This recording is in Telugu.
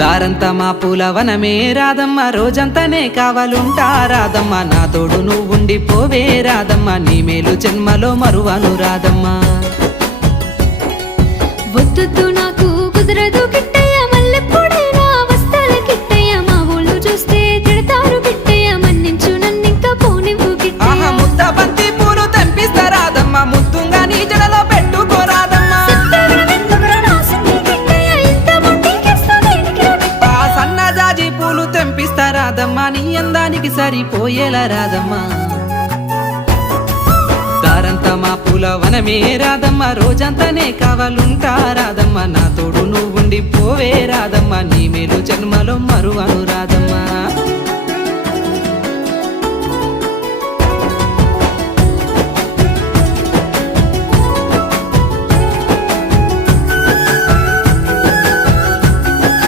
దారంతా మా పూలవనమే రాదమ్మ, రోజంతానే కావాలుంటా రాదమ్మ, నా తోడు నువ్వుండి పోవే రాదమ్మ, నీ మేలు జన్మలో మరువను రాదమ్మ. వద్దు నాకు కుదరదు కిట్టయ్య, మల్లెప్పుడైనా వస్తాల కిట్టయ్య, మా ఊళ్ళు చూస్తే తిడతారు కిట్టయ్య, మన్నించు నన్నింకా పోనివ్వు కిట్టయ్య. ఆహా ముద్ద బంతి పూలు తెంపిస్తా రాదమ్మ, ముద్దుంగా నీ జడలో పెట్టుకోరాదమ్మ. ఆ సన్నజాజి పూలు తెంపిస్తా రాదమ్మ, నీ అందానికి సరిపోయేలా రాదమ్మ. దారంతా మా పూలవనమే రాదమ్మ, రోజంతానే కావాలుంటా రాదమ్మ, నా తోడు నువ్వుండి పోవే రాదమ్మ, నీ మేలు జన్మలో మరువను రాదమ్మ.